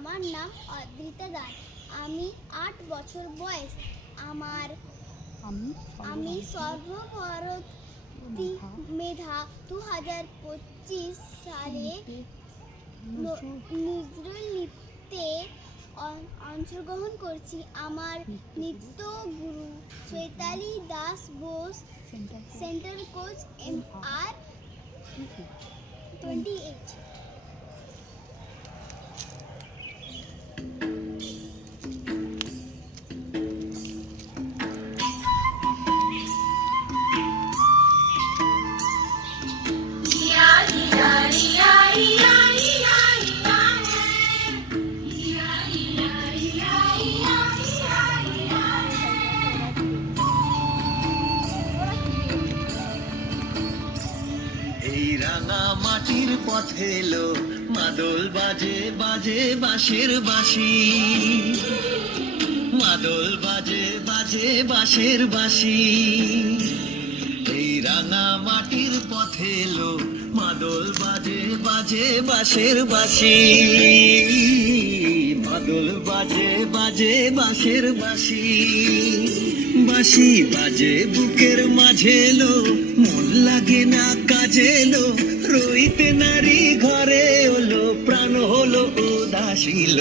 আমার নাম অদ্রিতা দাস। আমি 8 বছর বয়স। আমি সর্বভারতীয় মেধা 2025 সালে নজরুল নৃত্যে অংশগ্রহণ করছি। আমার নৃত্য গুরু Chaitali Das Bose, centre coach MR 28। এই রাঙা মাটির পথে এলো মাদল বাজে বাজে বাঁশের বাঁশি, মাদল বাজে বাজে বাঁশের বাঁশি। এই রাঙা মাটির পথে এলো মাদল বাজে বাজে বাঁশের বাঁশি, মাদল বাজে বাজে বাঁশের বাঁশি। বাঁশি বাজে বুকের মাঝে এলো, মন লাগে না কাজে এলো, রইতে নারী ঘরে হলো, প্রাণ হলো উদাসীল।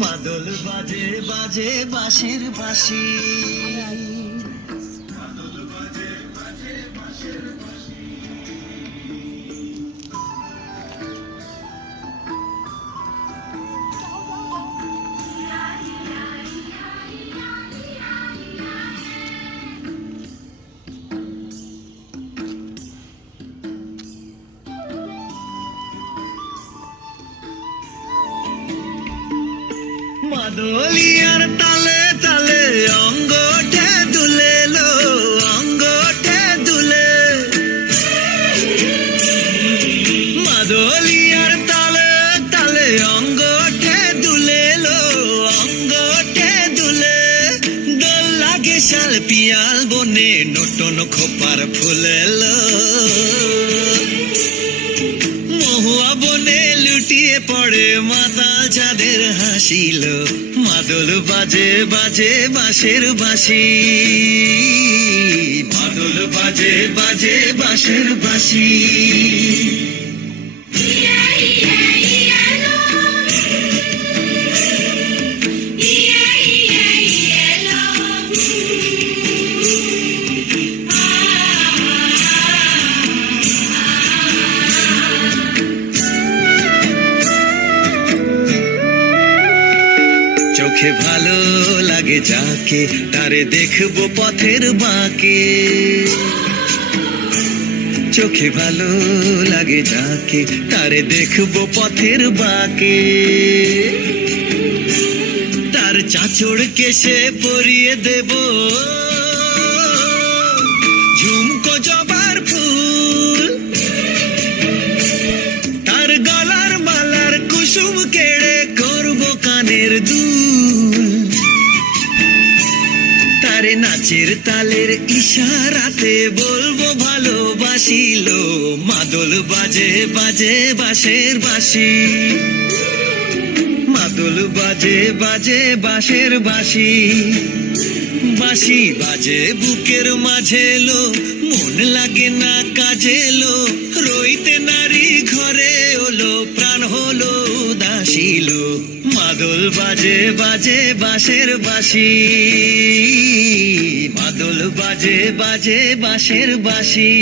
মাদল বাজে বাজে বাঁশের বাঁশি। মাদলিয়ার তালে তালে অঙ্গঠে দুলে লো, অঙ্গঠে দুলে। মাদলিয়ার তালে তালে অঙ্গঠে দুলে লো, অঙ্গঠে দুলে। দোল লাগে শাল পিয়াল বনে, নতুন খোপার ফুলেলো। মহুয়া বনে লুটিয়ে পড়ে মাতাল চাঁদের হাসিল। মাদল বাজে বাজে বাঁশের বাঁশি, মাদল বাজে বাজে বাঁশের বাঁশি। চোখে ভালো লাগে যাকে, তারে দেখবো পথের বাঁকে। চোখে ভালো লাগে যাকে, তারে দেখবো পথের বাঁকে। তার চাঁচড় কেশে পরিয়ে দেব ঝুমকো জবার ফুল, তার গলার মালার কুসুম কেড়ে করবো কানের দুল। তারে নাচের তালের ইশারাতে বলবো ভালোবাসিল। মাদল বাজে বাজে বাঁশের বাঁশি, মাদল বাজে বাজে বাঁশের বাঁশি। বাঁশি বাজে বুকের মাঝে লো, মন লাগে না কাজে লো, রইতে নারী ঘরে হলো, প্রাণ হলো উদাসীল। মাদল বাজে বাজে বাঁশের বাঁশি, মাদল বাজে বাজে বাঁশের বাঁশি।